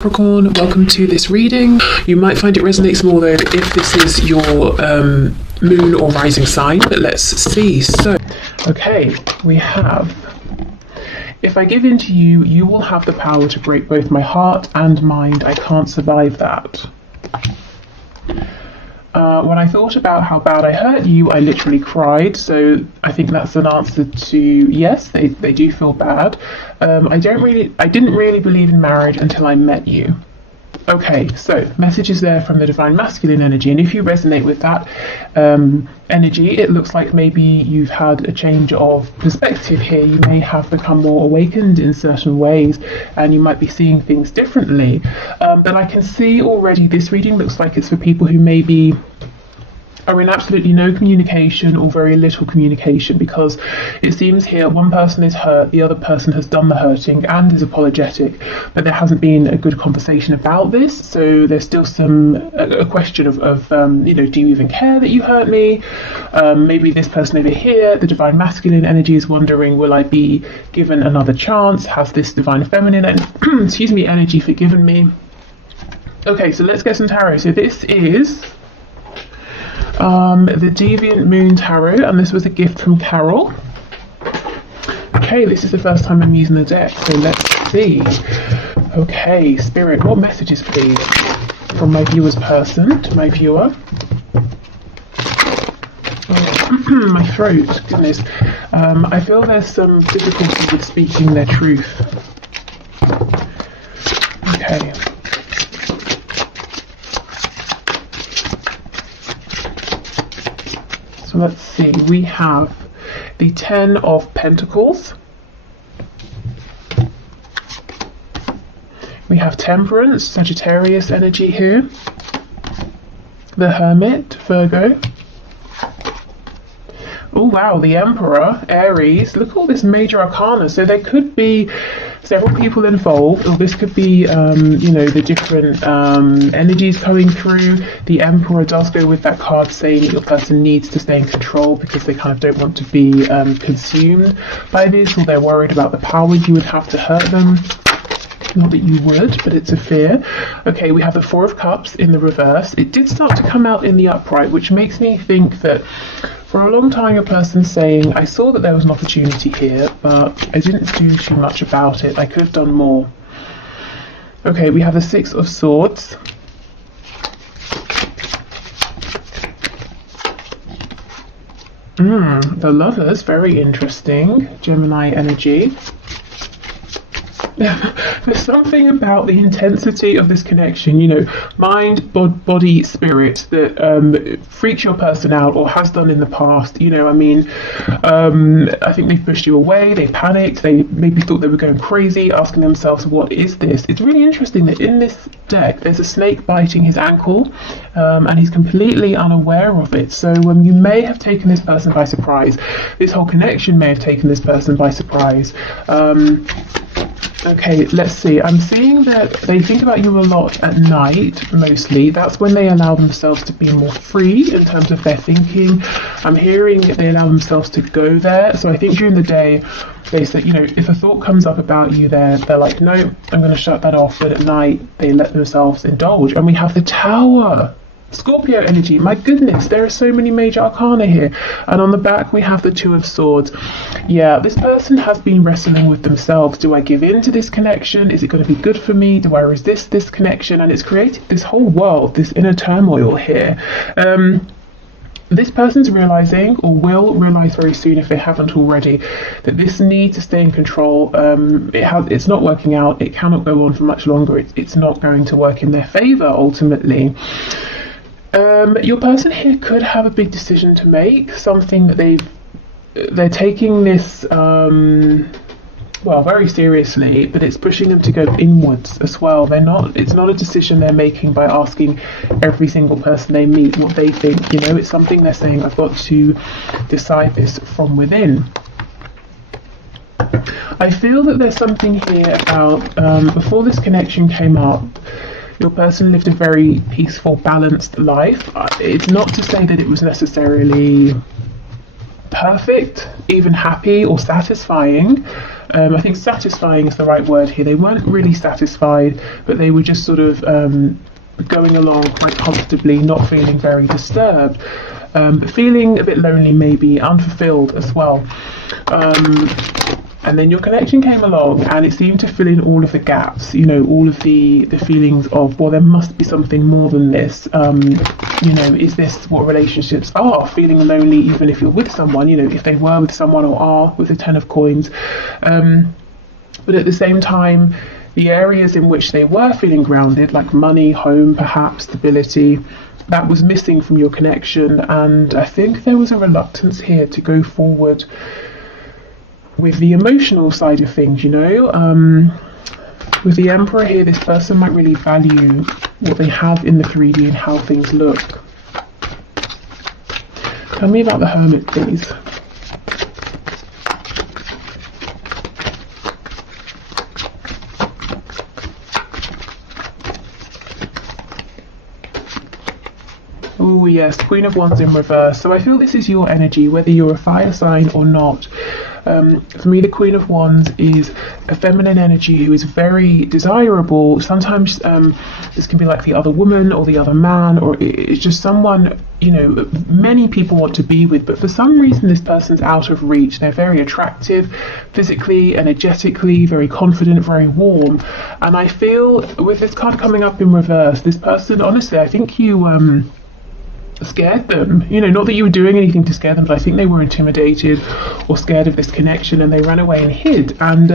Capricorn, welcome to this reading. You might find it resonates more though if this is your moon or rising sign, but let's see. So, okay, we have, if I give in to you, you will have the power to break both my heart and mind. I can't survive that. When I thought about how bad I hurt you, I literally cried. So I think that's an answer to yes, they do feel bad. I didn't really believe in marriage until I met you. Okay, so messages there from the divine masculine energy, and if you resonate with that energy, it looks like maybe you've had a change of perspective here. You may have become more awakened in certain ways, and you might be seeing things differently. But I can see already this reading looks like it's for people who maybe are in absolutely no communication or very little communication, because it seems here one person is hurt, the other person has done the hurting and is apologetic, but there hasn't been a good conversation about this. So there's still a question of do you even care that you hurt me? Maybe this person over here, the divine masculine energy, is wondering, will I be given another chance? Has this divine feminine energy forgiven me? Okay, so let's get some tarot. So this is the Deviant Moon Tarot, and this was a gift from Carol. Okay, this is the first time I'm using the deck, so let's see. Okay, Spirit, what messages please from my viewer's person to my viewer? Oh, my throat, goodness. I feel there's some difficulty with speaking their truth. Okay. So let's see, we have the Ten of Pentacles. We have Temperance, Sagittarius energy here. The Hermit, Virgo. Oh wow, the Emperor, Aries. Look at all this major arcana. So there could be several people involved, or this could be, the different energies coming through. The Emperor does go with that card saying that your person needs to stay in control because they kind of don't want to be consumed by this, or they're worried about the power you would have to hurt them. Not that you would, but it's a fear. Okay, we have the Four of Cups in the reverse. It did start to come out in the upright, which makes me think that for a long time, a person's saying, I saw that there was an opportunity here, but I didn't do too much about it. I could have done more. Okay, we have the Six of Swords. The Lovers, very interesting. Gemini energy. There's something about the intensity of this connection, mind, body, spirit, that freaks your person out or has done in the past. I think they've pushed you away, they panicked, they maybe thought they were going crazy, asking themselves, what is this? It's really interesting that in this deck there's a snake biting his ankle, and he's completely unaware of it. So you may have taken this person by surprise. This whole connection may have taken this person by surprise. Okay, let's see. I'm seeing that they think about you a lot at night, mostly. That's when they allow themselves to be more free in terms of their thinking. I'm hearing they allow themselves to go there. So I think during the day, they say, if a thought comes up about you, they're like, no, I'm going to shut that off. But at night, they let themselves indulge. And we have the Tower. Scorpio energy, my goodness, there are so many major arcana here. And on the back we have the Two of Swords. Yeah, this person has been wrestling with themselves. Do I give in to this connection? Is it going to be good for me? Do I resist this connection? And it's created this whole world, this inner turmoil here. This person's realizing, or will realize very soon if they haven't already, that this need to stay in control, it's not working out. It cannot go on for much longer. It's not going to work in their favor ultimately. Your person here could have a big decision to make, something that they're taking this very seriously, but it's pushing them to go inwards as well. It's not a decision they're making by asking every single person they meet what they think. It's something they're saying, I've got to decide this from within. I feel that there's something here about before this connection came up, your person lived a very peaceful, balanced life. It's not to say that it was necessarily perfect, even happy or satisfying. I think satisfying is the right word here. They weren't really satisfied, but they were just sort of going along quite comfortably, not feeling very disturbed, but feeling a bit lonely, maybe unfulfilled as well. And then your connection came along and it seemed to fill in all of the gaps, you know, all of the feelings of, well, there must be something more than this. You know, is this what relationships are? Feeling lonely even if you're with someone, you know, if they were with someone or are with the 10 of coins. But at the same time, the areas in which they were feeling grounded, like money, home, perhaps, stability, that was missing from your connection. And I think there was a reluctance here to go forward with the emotional side of things, you know. With the Emperor here, this person might really value what they have in the 3D and how things look. Tell me about the Hermit, please. Oh yes, Queen of Wands in reverse. So I feel this is your energy, whether you're a fire sign or not. For me, the Queen of Wands is a feminine energy who is very desirable. Sometimes this can be like the other woman or the other man, or it's just someone, you know, many people want to be with, but for some reason this person's out of reach. They're very attractive, physically, energetically, very confident, very warm. And I feel with this card coming up in reverse, this person, honestly, I think you scared them, you know, not that you were doing anything to scare them, but I think they were intimidated or scared of this connection and they ran away and hid. And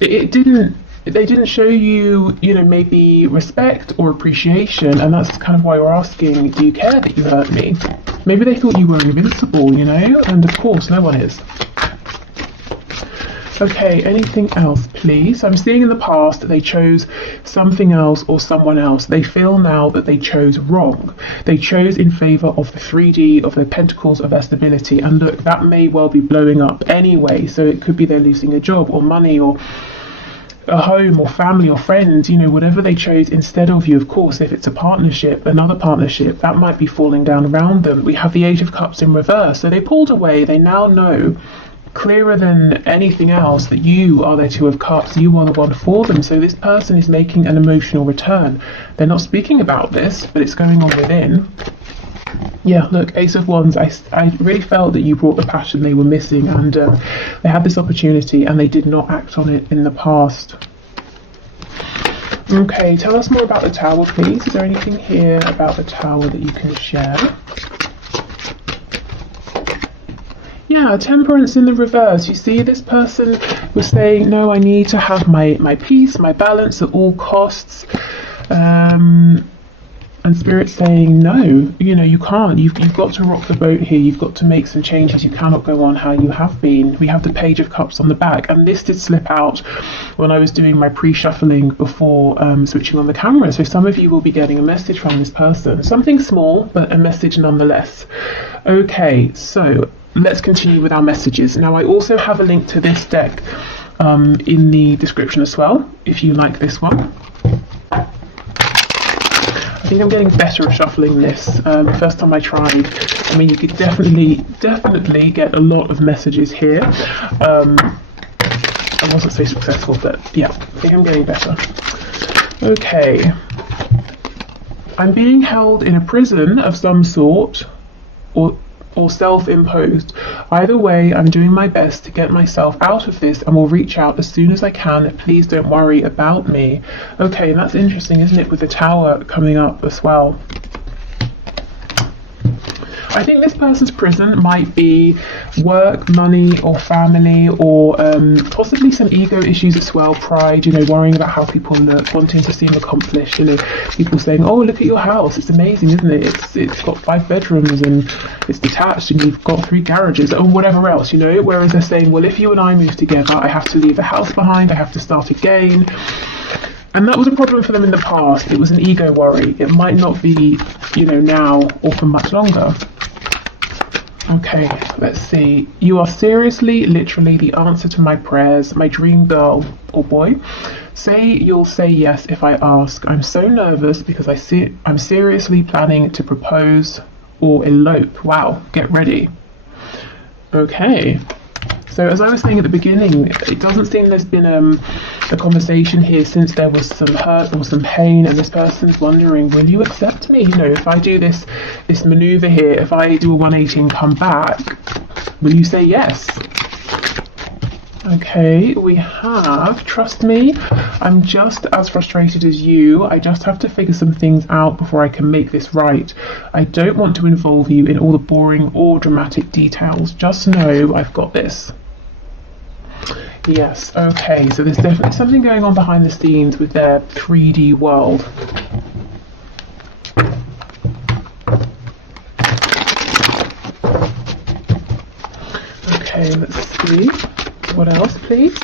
they didn't show you, you know, maybe respect or appreciation, and that's kind of why we're asking, do you care that you hurt me? Maybe they thought you were invincible, you know, and of course no one is. Okay, anything else, please? I'm seeing in the past that they chose something else or someone else. They feel now that they chose wrong. They chose in favour of the 3D, of the Pentacles, of their stability. And look, that may well be blowing up anyway. So it could be they're losing a job or money or a home or family or friends, you know, whatever they chose instead of you. Of course, if it's a partnership, another partnership, that might be falling down around them. We have the Eight of Cups in reverse. So they pulled away. They now know, clearer than anything else, that you are their Two of Cups, you are the one for them. So this person is making an emotional return. They're not speaking about this, but it's going on within. Yeah, look, Ace of Wands, I really felt that you brought the passion they were missing, and they had this opportunity and they did not act on it in the past. Okay, tell us more about the Tower, please. Is there anything here about the Tower that you can share? Yeah, Temperance in the reverse. You see, this person was saying, no, I need to have my peace, my balance at all costs. And Spirit's saying, no, you know, you can't. You've got to rock the boat here. You've got to make some changes. You cannot go on how you have been. We have the Page of Cups on the back. And this did slip out when I was doing my pre-shuffling before switching on the camera. So some of you will be getting a message from this person. Something small, but a message nonetheless. Okay, so let's continue with our messages. Now, I also have a link to this deck in the description as well, if you like this one. I think I'm getting better at shuffling this. First time I tried, I mean, you could definitely get a lot of messages here. I wasn't so successful, but yeah, I think I'm getting better. Okay. I'm being held in a prison of some sort, or self-imposed. Either way, I'm doing my best to get myself out of this and will reach out as soon as I can. Please don't worry about me. Okay, and that's interesting, isn't it, with the Tower coming up as well. I think this person's prison might be work, money, or family, or possibly some ego issues as well, pride, you know, worrying about how people look, wanting to seem accomplished, you know, people saying, oh, look at your house, it's amazing, isn't it? It's got 5 bedrooms and it's detached and you've got 3 garages, or whatever else, you know, whereas they're saying, well, if you and I move together, I have to leave the house behind, I have to start again. And that was a problem for them in the past. It was an ego worry. It might not be, you know, now or for much longer. Okay, let's see. You are seriously, literally the answer to my prayers, my dream girl or boy. Say you'll say yes if I ask. I'm so nervous because I'm seriously planning to propose or elope. Wow, get ready. Okay. So as I was saying at the beginning, it doesn't seem there's been a conversation here since there was some hurt or some pain, and this person's wondering, will you accept me? You know, if I do this maneuver here, if I do a 180 and come back, will you say yes? Okay, we have, trust me, I'm just as frustrated as you. I just have to figure some things out before I can make this right. I don't want to involve you in all the boring or dramatic details. Just know I've got this. Yes, okay, so there's definitely something going on behind the scenes with their 3D world. Okay, let's see. What else, please?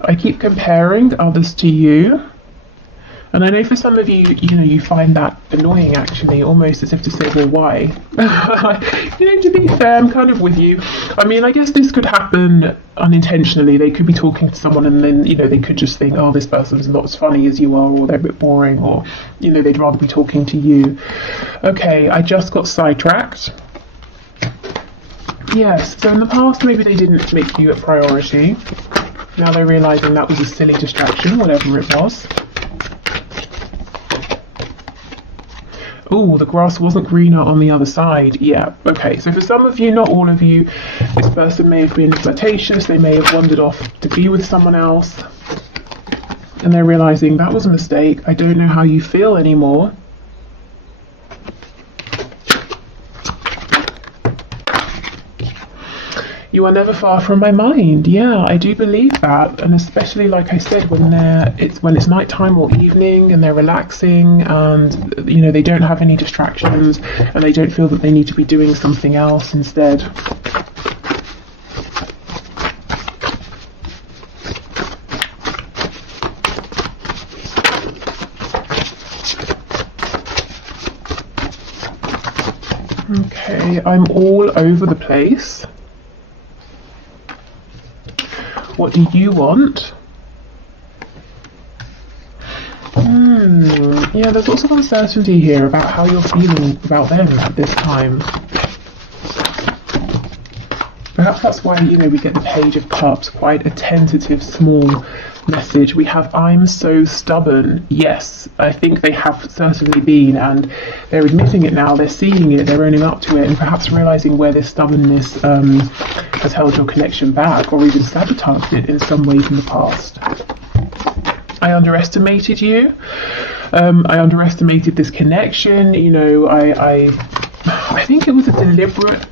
I keep comparing others to you. And I know for some of you, you know, you find that annoying actually, almost as if to say, well, why? You know, to be fair, I'm kind of with you. I mean, I guess this could happen unintentionally. They could be talking to someone and then, you know, they could just think, oh, this person's not as funny as you are, or they're a bit boring, or, you know, they'd rather be talking to you. Okay, I just got sidetracked. Yes, so in the past maybe they didn't make you a priority. Now they're realising that was a silly distraction, whatever it was. Oh, the grass wasn't greener on the other side. Yeah, okay, so for some of you, not all of you, this person may have been flirtatious, they may have wandered off to be with someone else, and they're realising that was a mistake, I don't know how you feel anymore. You are never far from my mind. Yeah, I do believe that, and especially like I said, when it's nighttime or evening and they're relaxing, and you know they don't have any distractions, and they don't feel that they need to be doing something else instead. Okay, I'm all over the place. What do you want? Yeah, there's lots of uncertainty here about how you're feeling about them at this time. Perhaps that's why, you know, we get the Page of Cups, quite a tentative, small message. We have, I'm so stubborn. Yes, I think they have certainly been, and they're admitting it now, they're seeing it, they're owning up to it, and perhaps realising where this stubbornness has held your connection back, or even sabotaged it in some way in the past. I underestimated you. I underestimated this connection. You know, I think it was a deliberate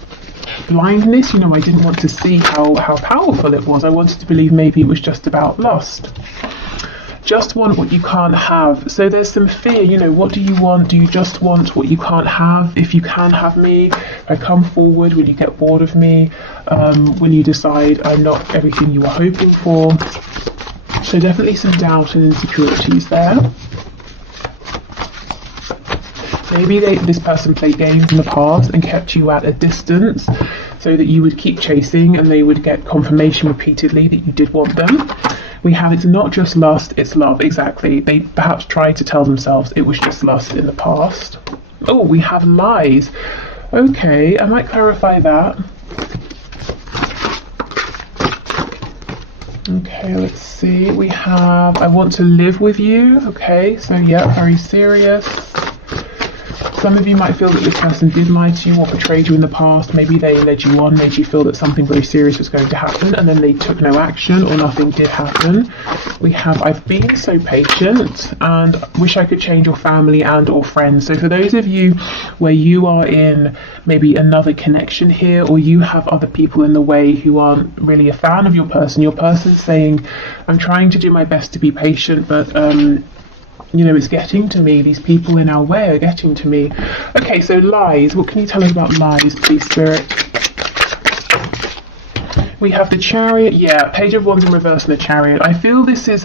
blindness. You know, I didn't want to see how powerful it was. I wanted to believe maybe it was just about lust. Just want what you can't have. So there's some fear, you know, what do you want? Do you just want what you can't have? If you can have me, if I come forward, will you get bored of me? Will you decide I'm not everything you were hoping for? So definitely some doubt and insecurities there. Maybe this person played games in the past and kept you at a distance so that you would keep chasing and they would get confirmation repeatedly that you did want them. We have, it's not just lust, it's love. Exactly. They perhaps tried to tell themselves it was just lust in the past. Oh, we have lies. Okay, I might clarify that. Okay, let's see. We have, I want to live with you. Okay, so yeah, very serious. Some of you might feel that this person did lie to you or betrayed you in the past. Maybe they led you on, made you feel that something very serious was going to happen, and then they took no action or nothing did happen. We have, I've been so patient and wish I could change your family and or friends. So for those of you where you are in maybe another connection here, or you have other people in the way who aren't really a fan of your person's saying, I'm trying to do my best to be patient, but you know, it's getting to me. These people in our way are getting to me. Okay, so lies. What can you tell us about lies, please, Spirit? We have the Chariot. Yeah, Page of Wands in reverse and the Chariot. I feel this is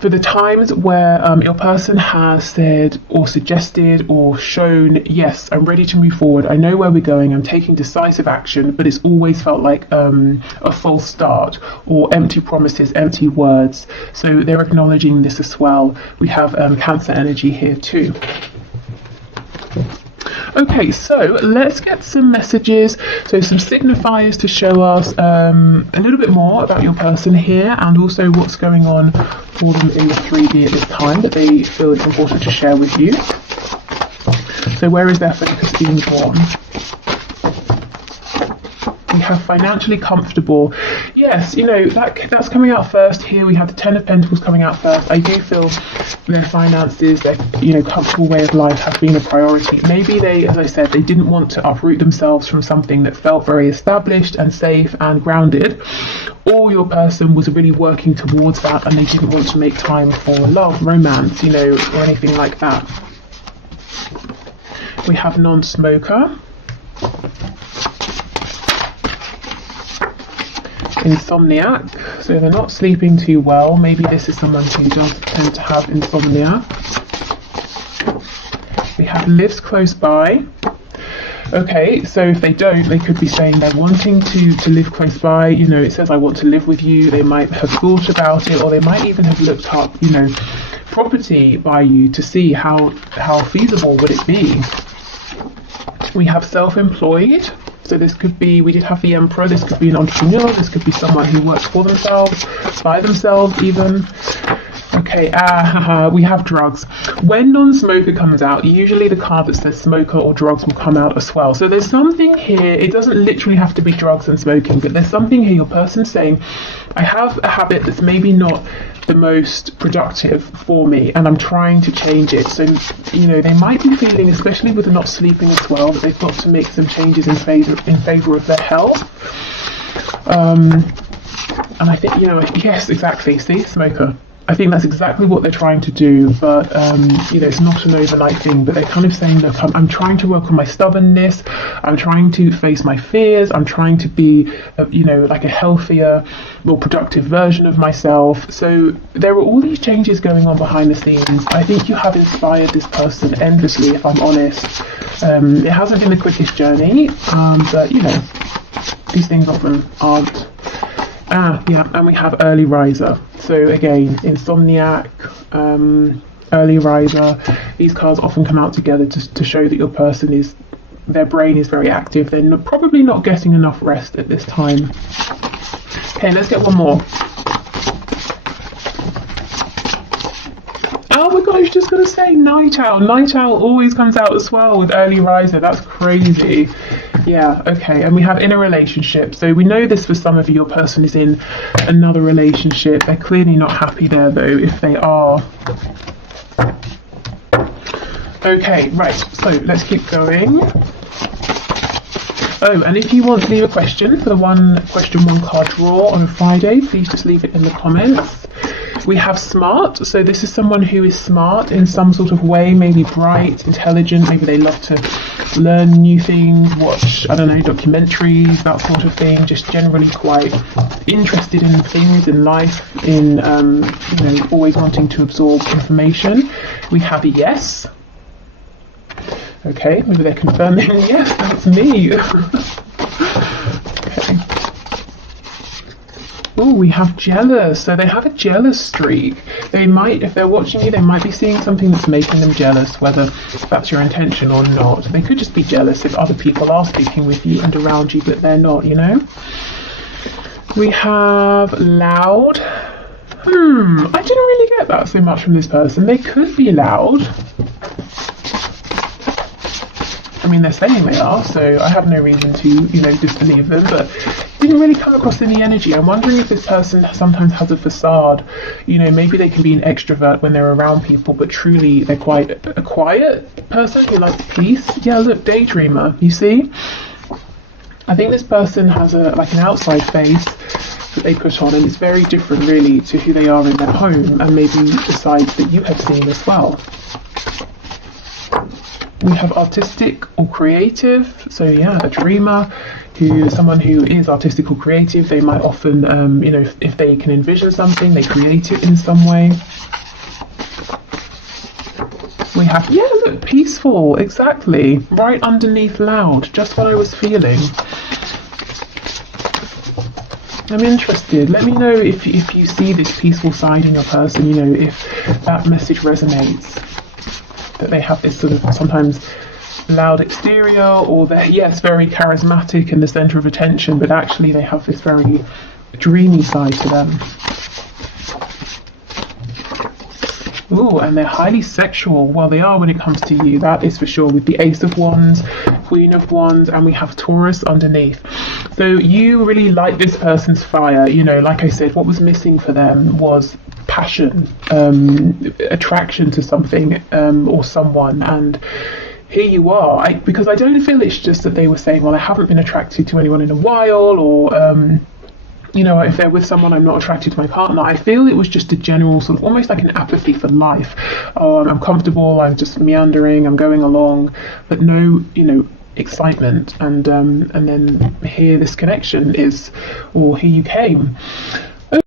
for the times where your person has said or suggested or shown, yes, I'm ready to move forward. I know where we're going. I'm taking decisive action, but it's always felt like a false start or empty promises, empty words. So they're acknowledging this as well. We have Cancer energy here too. Okay, so let's get some messages, so some signifiers to show us a little bit more about your person here, and also what's going on for them in the 3D at this time that they feel it's important to share with you. So where is their focus being drawn? We have financially comfortable. Yes, you know, that's coming out first here. We have the Ten of Pentacles coming out first. I do feel their finances, their, you know, comfortable way of life has been a priority. Maybe they, as I said, they didn't want to uproot themselves from something that felt very established and safe and grounded. Or your person was really working towards that and they didn't want to make time for love, romance, you know, or anything like that. We have non-smoker. Insomniac, so they're not sleeping too well. Maybe this is someone who does tend to have insomnia. We have lives close by. Okay, so if they don't, they could be saying they're wanting to live close by. You know, it says I want to live with you. They might have thought about it, or they might even have looked up, you know, property by you to see how feasible would it be. We have self-employed. So this could be, we did have the Emperor, this could be an entrepreneur, this could be someone who works for themselves, by themselves even. Okay, we have drugs. When non-smoker comes out, usually the card that says smoker or drugs will come out as well. So there's something here, it doesn't literally have to be drugs and smoking, but there's something here, your person's saying, I have a habit that's maybe not the most productive for me and I'm trying to change it. So, you know, they might be feeling, especially with the not sleeping as well, that they've got to make some changes in favor of their health. And I think, you know, yes, exactly, see, smoker. I think that's exactly what they're trying to do, but you know, it's not an overnight thing, but they're kind of saying, look, I'm trying to work on my stubbornness, I'm trying to face my fears, I'm trying to be, you know, like a healthier, more productive version of myself. So there are all these changes going on behind the scenes. I think you have inspired this person endlessly, if I'm honest. It hasn't been the quickest journey, but you know, these things often aren't. Yeah, and we have early riser. So again, insomniac, early riser. These cards often come out together to show that your person is, their brain is very active. They're probably not getting enough rest at this time. Okay, let's get one more. Oh my god, I was just going to say night owl. Night owl always comes out as well with early riser. That's crazy. Yeah, okay, and we have in a relationship. So we know this for some of you, your person is in another relationship. They're clearly not happy there though, if they are. Okay, right, so let's keep going. Oh, and if you want to leave a question for the one card draw on a Friday, please just leave it in the comments. We have smart, so this is someone who is smart in some sort of way, maybe bright, intelligent, maybe they love to learn new things, watch, I don't know, documentaries, that sort of thing, just generally quite interested in things, in life, in, you know, always wanting to absorb information. We have a yes. Okay, maybe they're confirming, yes, that's me. Okay. Oh, we have jealous. So they have a jealous streak. They might, if they're watching you, they might be seeing something that's making them jealous, whether that's your intention or not. They could just be jealous if other people are speaking with you and around you, but they're not, you know. We have loud. I didn't really get that so much from this person. They could be loud. I mean, they're saying they are, so I have no reason to, you know, disbelieve them, but didn't really come across in the energy. I'm wondering if this person sometimes has a facade. You know, maybe they can be an extrovert when they're around people, but truly they're quite a quiet person who likes peace. Yeah, look, daydreamer, you see? I think this person has like an outside face that they put on, and it's very different really to who they are in their home, and maybe the sides that you have seen as well. We have artistic or creative, so yeah, a dreamer, someone who is artistic or creative. They might often, you know, if they can envision something, they create it in some way. We have, yeah, look, peaceful, exactly, right underneath loud, just what I was feeling. I'm interested. Let me know if you see this peaceful side in your person, you know, if that message resonates. That they have this sort of sometimes loud exterior, or they're, yes, very charismatic and the center of attention, but actually they have this very dreamy side to them. Ooh, and they're highly sexual. Well, they are when it comes to you, that is for sure, with the Ace of Wands, Queen of Wands, and we have Taurus underneath. So you really like this person's fire. You know, like I said, what was missing for them was passion, attraction to something or someone, and here you are. Because I don't feel it's just that they were saying, well, I haven't been attracted to anyone in a while, or you know, if they're with someone, I'm not attracted to my partner. I feel it was just a general sort of almost like an apathy for life. I'm comfortable, I'm just meandering, I'm going along, but no, you know, excitement. And then here this connection is, or here you came.